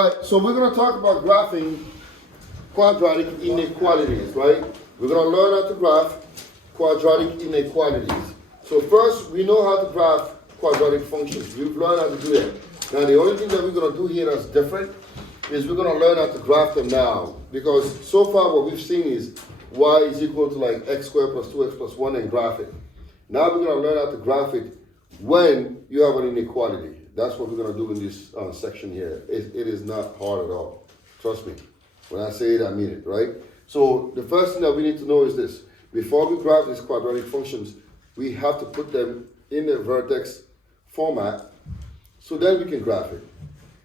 Alright, so we're going to talk about graphing quadratic inequalities, right? We're going to learn how to graph quadratic inequalities. So first, we know how to graph quadratic functions. We've learned how to do that. Now, the only thing that we're going to do here that's different is we're going to learn how to graph them now. Because so far what we've seen is y is equal to like x squared plus 2x plus 1 and graph it. Now we're going to learn how to graph it when you have an inequality. That's what we're going to do in this section here. It is not hard at all. Trust me. When I say it, I mean it, right? So the first thing that we need to know is this. Before we graph these quadratic functions, we have to put them in the vertex format so then we can graph it.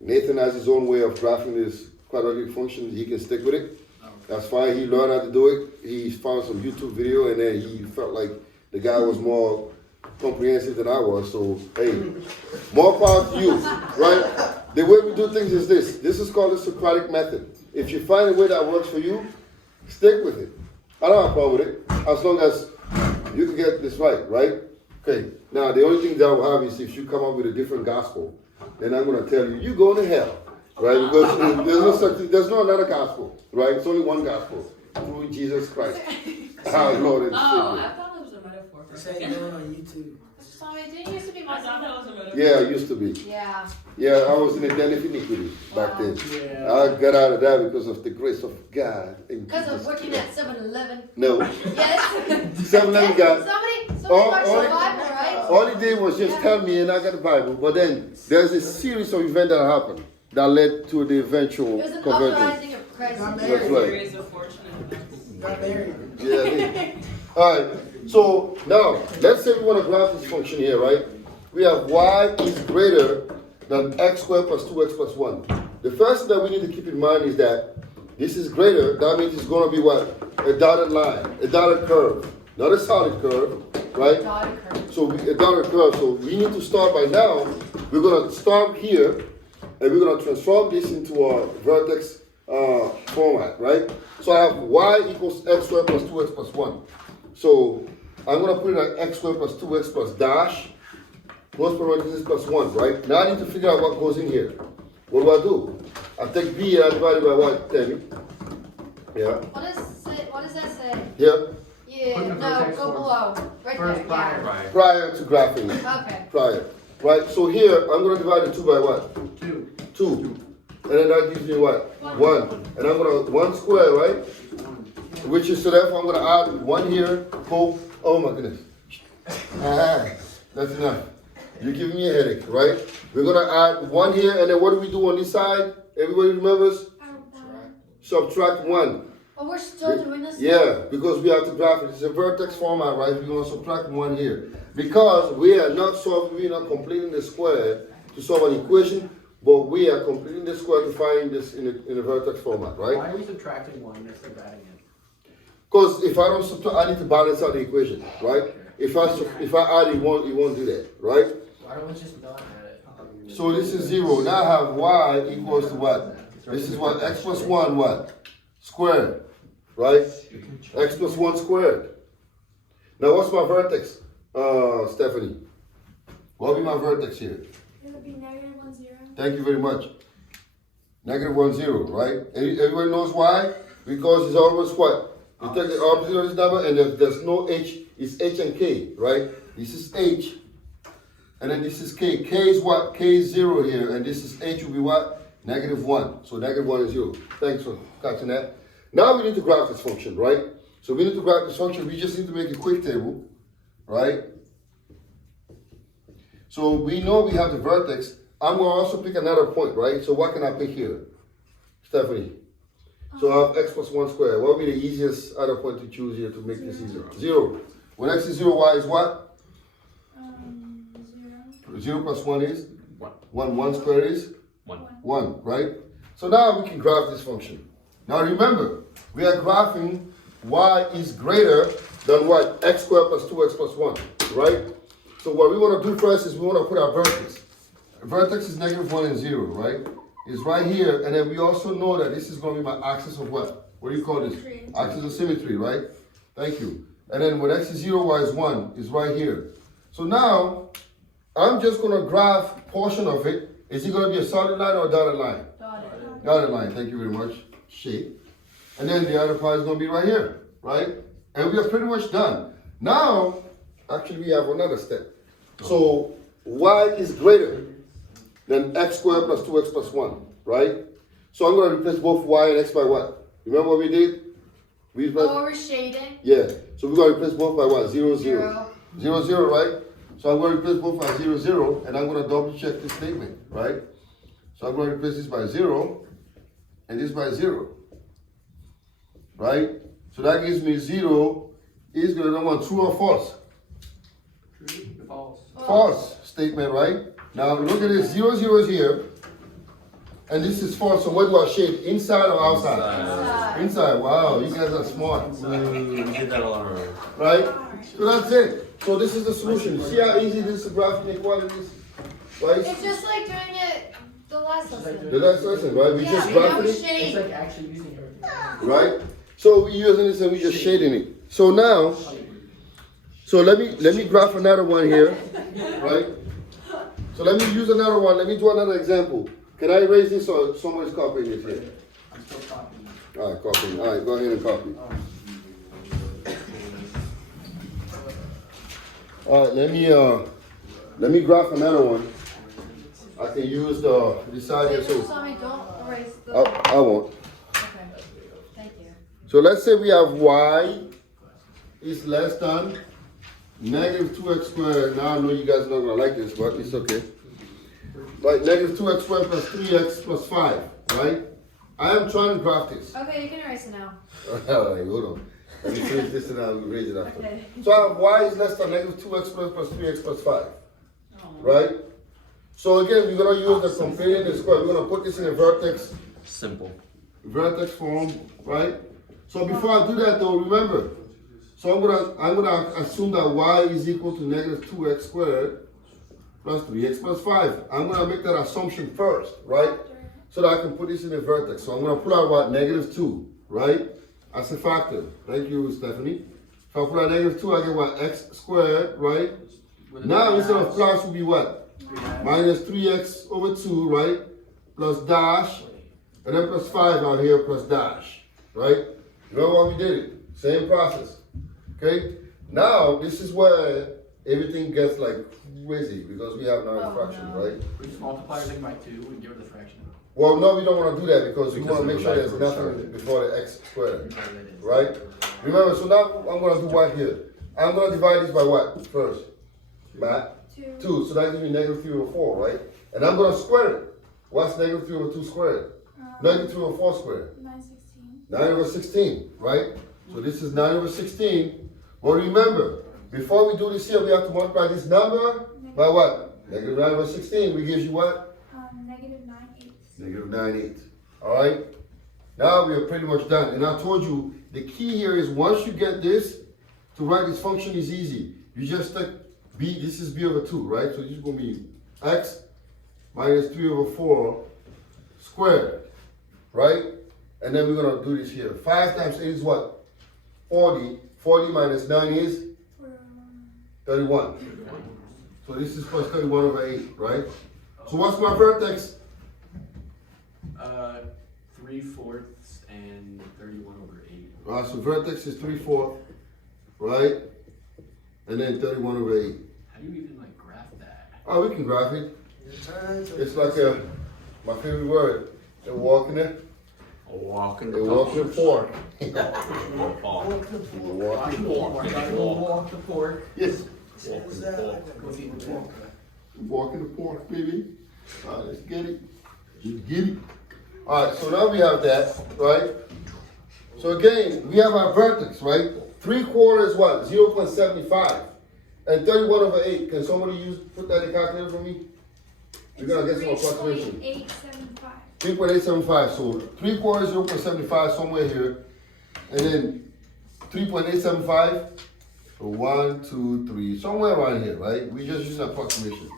Nathan has his own way of graphing this quadratic function. He can stick with it. That's fine. He learned how to do it. He found some YouTube video and then he felt like the guy was more comprehensive than I was, so hey, more power to you, right? The way we do things is this. This is called the Socratic method. If you find a way that works for you, stick with it. I don't have a problem with it, as long as you can get this right? Okay, now the only thing that I will have is if you come up with a different gospel, then I'm going to tell you, you go to hell, right? Because there's no another gospel, right? It's only one gospel, through Jesus Christ, our Lord and Savior. Say it on YouTube. Sorry, didn't used to be my son. Yeah, it used to be. Yeah. Yeah, I was in a den of iniquity back then. Yeah. I got out of that because of the grace of God. Because of working at 7-Eleven. No. Yes. 7-Eleven got. Somebody watched the Bible, right? All he did was just tell me, and I got the Bible. But then there's a series of events that happened that led to the eventual There's an conversion. uprising of Christ. That's right. Got married. Yeah. All right. So now, let's say we want to graph this function here, right? We have y is greater than x squared plus 2x plus 1. The first thing that we need to keep in mind is that this is greater. That means it's going to be what? A dotted line, a dotted curve, not a solid curve, right? Dotted curve. So a dotted curve. So we need to start by now. We're going to start here, and we're going to transform this into a vertex format, right? So I have y equals x squared plus 2x plus 1. So I'm going to put in an x squared plus 2x plus dash, close parenthesis plus 1, right? Now I need to figure out what goes in here. What do? I take b and I divide it by what, Tammy? Yeah. What does that say? Yeah. Yeah, no, go below. Right there, yeah. Prior to graphing. Okay. Prior. Right, so here I'm going to divide the 2 by what? 2. 2. And then that gives me what? 1. And I'm going to, 1 square, right? Which is, so therefore I'm going to add 1 here, oh my goodness. That's enough. You're giving me a headache, right? We're going to add 1 here, and then what do we do on this side? Everybody remembers? Subtract 1. Oh, we're still doing this? Yeah, because we have to graph it. It's a vertex format, right? We're going to subtract 1 here. Because we are not solving, we are not completing the square to solve an equation, but we are completing the square to find this in a vertex format, right? Why are we subtracting 1 instead of adding it? Because if I don't subtract, I need to balance out the equation, right? If I add, it won't do that, right? Why don't we just not add it? So this is 0. Now I have y equals to what? This is what? X plus 1 what? Squared, right? X plus 1 squared. Now what's my vertex, Stephanie? What will be my vertex here? It would be negative 1, 0. Thank you very much. Negative 1, 0, right? Everybody knows why? Because it's always what? You take the opposite of this number and there's no h, it's h and k, right? This is h, and then this is k. K is what? K is 0 here, and this is h will be what? Negative 1. So negative 1 is 0. Thanks for catching that. Now we need to graph this function, right? So we need to graph this function. We just need to make a quick table, right? So we know we have the vertex. I'm going to also pick another point, right? So what can I pick here? Stephanie? So I have x plus 1 squared. What would be the easiest other point to choose here to make this easier? 0. When x is 0, y is what? 0. 0 plus 1 is? 1. 1 squared is? 1. Right? So now we can graph this function. Now remember, we are graphing y is greater than what? X squared plus 2x plus 1, right? So what we want to do first is we want to put our vertex. Vertex is negative 1 and 0, right? It's right here, and then we also know that this is going to be my axis of what? What do you call this? Symmetry. Axis of symmetry, right? Thank you. And then when x is 0, y is 1, is right here. So now, I'm just going to graph portion of it. Is it going to be a solid line or a dotted line? Dotted. Dotted line, thank you very much. Shape. And then the other part is gonna be right here, right? And we are pretty much done. Now, actually we have another step. So y is greater than x squared plus 2x plus 1, right? So I'm gonna replace both y and x by what? Remember what we did? We replaced, Oh, we're shading. yeah. So we're gonna replace both by what? 0, 0. Zero. 0, 0, right? So I'm gonna replace both by 0, 0, and I'm gonna double check this statement, right? So I'm gonna replace this by 0 and this by 0, right? So that gives me 0 is greater than 1, true or false? True, false. False statement, right? Now look at this, 0, 0 is here, and this is false, so where do I shade, inside or outside? Inside, wow, you guys are smart. We did that a lot already. Right? So that's it. So this is the solution. See how easy this is to graph inequalities? Right? It's just like doing it the last lesson. The last lesson, right? We Yeah, just we graphed don't it, It's shade. like actually using everything. right? So we're using this and we just shading it. So now, so let me graph another one here, right? So let me use another one. Let me do another example. Can I erase this or someone's copying this here? I'm still copying. All right, copy. All right, go ahead and copy. All right, let me graph another one. I can use this side here. So Tommy, don't erase the. I won't. Okay. Thank you. So let's say we have y is less than negative 2x squared. Now I know you guys are not gonna like this, but it's okay. Right, negative 2x squared plus 3x plus 5, right? I am trying to graph this. Okay, you can erase it now. All right, hold on. Let me finish this and I'll erase it after. Okay. So I have y is less than negative 2x squared plus 3x plus 5, right? So again, we're gonna use the comparing the square. We're gonna put this in a Simple. vertex form, right? So before I do that though, remember, so I'm gonna assume that y is equal to negative 2x squared plus 3x plus 5. I'm gonna make that assumption first, right? So that I can put this in a vertex. So I'm gonna put out what? Negative 2, right? As a factor. Thank you, Stephanie. If I put out negative 2, I get what? X squared, right? Now instead of plus will be what? Minus 3x over 2, right? Plus dash, and then plus 5 out here, plus dash, right? Remember what we did it? Same process, okay? Now, this is where everything gets like crazy because we have now fractions, no. right? We just multiply everything by 2 and get rid of the fraction. Well, no, we don't want to do that because we Because want to of make the sure there's backwards nothing sign. before the x squared, right? Remember, so now I'm going to do what here? I'm going to divide this by what first? By 2. 2, so that gives me negative 3 over 4, right? And I'm going to square it. What's negative 3 over 2 squared? Negative 3 over 4 squared. 916. 9 over 16, right? So this is 9 over 16. But remember, before we do this here, we have to multiply this number by what? Negative 9 over 16, which gives you what? Negative 9/8. Negative 9/8. All right? Now we are pretty much done. And I told you, the key here is once you get this, to write this function is easy. You just take b, this is b over 2, right? So this is going to be x minus 3 over 4 squared, right? And then we're going to do this here. 5 times 8 is what? 40. 40 minus 9 is 31. So this is plus 31 over 8, right? So what's my vertex? 3/4 and 31 over 8. All right, so vertex is 3/4, right? And then 31 over 8. How do you even like graph that? Oh, we can graph it. It's like my favorite word. They're walking it. Walking They're walking fork. Walk Walking the fork. Gotta go walk the fork. Yes. Go feed the fork. Walking the pork, baby. All right, let's get it. Let's get it. All right, so now we have that, right? So again, we have our vertex, right? 3/4 is what? 0.75. And 31 over 8. Can somebody put that in the calculator for me? We're gonna get some approximation. 3.875. 3.875. So 3/4 is 0.75 somewhere here. And then 3.875. So 1, 2, 3. Somewhere around here, right? We just use an approximation.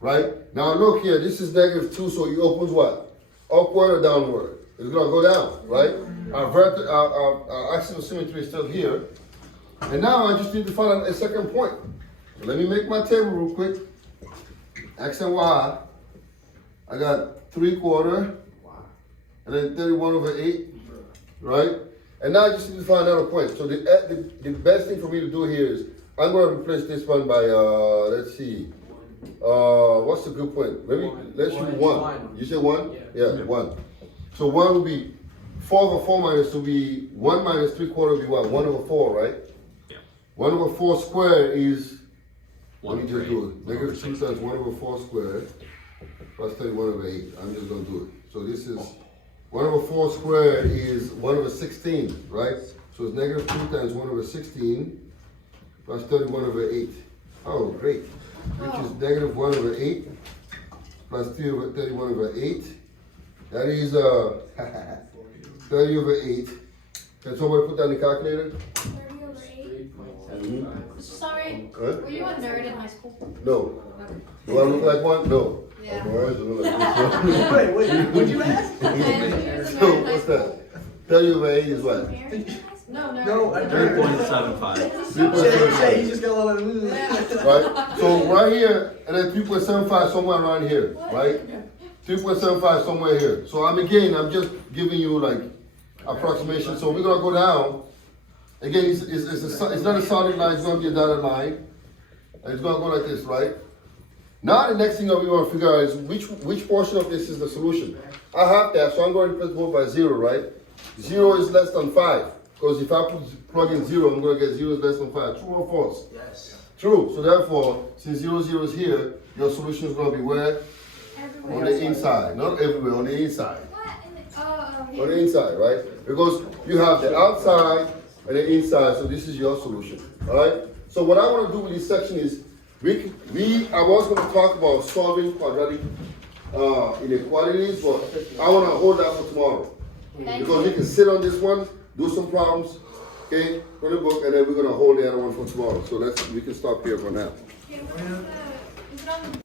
Right? Now look here, this is negative 2, so it opens what? Upward or downward? It's gonna go down, right? Our axial symmetry is still here. And now I just need to find a second point. So let me make my table real quick. X and Y. I got 3/4, and then 31 over 8, right? And now I just need to find another point. So the best thing for me to do here is, I'm going to replace this one by, let's see, what's the good point? Maybe, let's use 1. You say 1? Yeah. Yeah, 1. So 1 will be, 4 over 4 minus will be, 1 minus 3/4 will be what? 1 over 4, right? Yeah. 1 over 4 squared is, let me 1 just do it. over Negative 2 times 1 over 4 squared plus 31 over 8. I'm just going to do it. So this is 1 over 4 squared is 1 over 16, right? So it's negative 2 times 1 over 16 plus 31 over 8. Oh, great. Which is negative 1 over 8 plus 31 over 8. That is 30 over 8. Can somebody put that in the calculator? 30 over 8. Sorry, Huh? were you a nerd in high school? No. Do I look like one? No. Yeah. My eyes don't look like this one. Wait, what'd you ask? So what's that? 30 over 8 is what? No, nerd. No, I Nerd. 3.75. Shay, he just got a lot of. Right? So right here, and then 3.75 somewhere around here, right? 3.75 somewhere here. So I'm just giving you like approximation. So we're gonna go down. Again, it's not a solid line, it's gonna be a dotted line. And it's gonna go like this, right? Now the next thing that we wanna figure out is which portion of this is the solution. I have that, so I'm going to replace both by 0, right? 0 is less than 5. Because if I plug in 0, I'm going to get 0 is less than 5. True or false? Yes. True. So therefore, since 0, 0 is here, your solution is going to be where? Everywhere. On the inside. Not everywhere, on the inside. What? Oh, On the inside, right? Because you have the outside and the inside, so this is your solution. Alright? So what I want to do with this section is, I was going to talk about solving quadratic inequalities, but I want to hold that for tomorrow. Because you can sit on this one, do some problems, okay, from the book, and then we're going to hold the other one for tomorrow. So we can stop here for now. Okay, what is the, is it on the